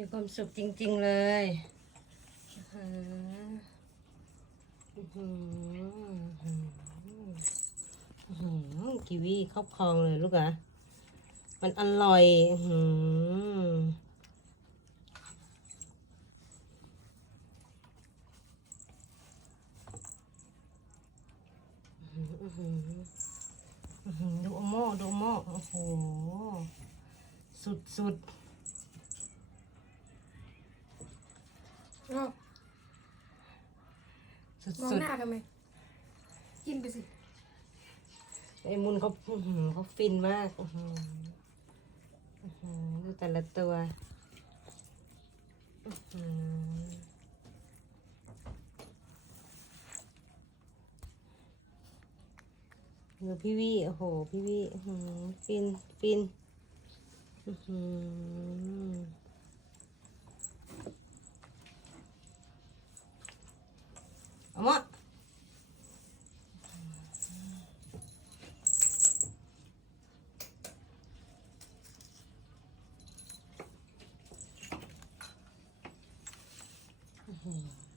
มีความสุขจริง ๆ เลยฮือหือหือหือกีวีครอบครองเลยลูกอะมันอร่อยหือหือหือดูโอโม่ดูโอโม่โอ้โห สุดสุ อ้าวสุดมองสุดหน้าทำไม กินไปสิไอ้มุนเขาอื้อหือเขาฟินมากอื้อหืออื้อหือดูแต่ละตัวอื้อหือดูพี่วี่โอ้โห พี่วี่อื้อหือฟินฟินอื้อหือ 嗯。